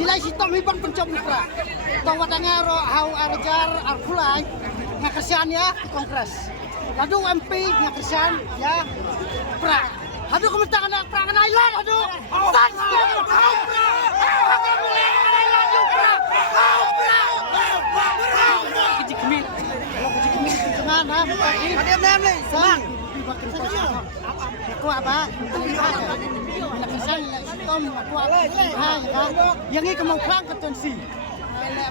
Nilai sistem hibang pencom mitra. Tawatannya hau arjar arkulai ngakersian ya di kongres. Lalu MP ngakersian ya pra. Aduh kementangan perangan Thailand aduh. Tan kejikmit. Kalau kejikmit jangan ha. Ada nem nih. Sang. Aku apa? Nakasan sistem aku apa? Yang ini kemau perang ketensi.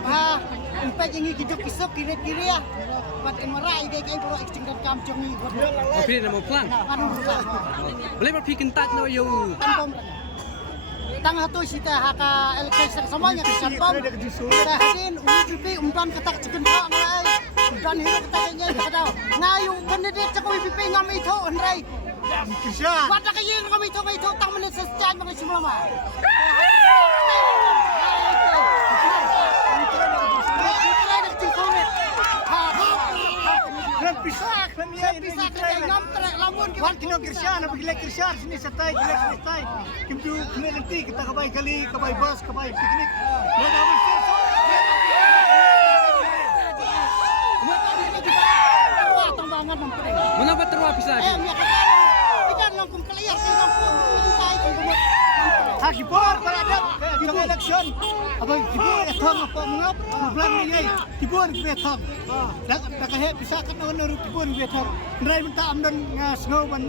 Ha, empat yang ini hidup kisah kiri-kiri ya. Buat emerai kayak pro exchange dan kamcong ni. Tapi dia mau perang. Boleh berpi kentat no yo. Tang hatu sita haka elektrik semuanya kesampam. Hadin UPP umpan ketak ciken pak ngai. Dan hidup ketaknya kada. Ngayu kandidat cak UPP ngam itu andrai. Kisah. Wata kayo ngam itu tang menit sejan mga simama. Pisah ngam trek lamun wan kino Kirsyana bagi Kirsyana sini setai kimtu kene nanti kita kabai kali kabai bus kabai piknik tambangan mempereng Mengapa terus pisah? Ikan langkung keliar langkung tai kumut hakipor beradab di election abang dibur etong apa mengap bulan ini dibur betong dak he bisa kan ono dibur betong ndrai minta amdan ngasngo ban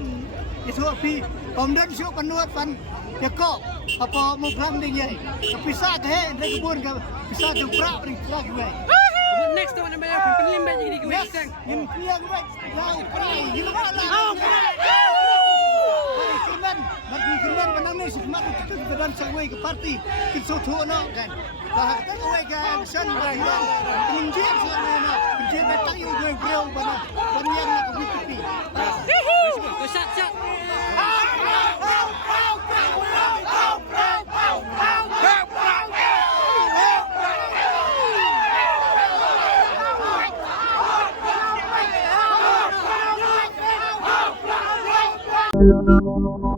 itu api amdan sio panuat pan yako apa mau bulan ini bisa he ndrai dibur bisa jemprak beri kerak gue Next one yang bayar penlimbat jadi gue sang. Yang piang gue lau prai gimana bagi kerman menang ni semat itu dan sangway ke parti kita sono kan bahkan kita away kan san bagian menjir sana menjir datang yang gue bro bana banyak nak WPP Go shot Thank you.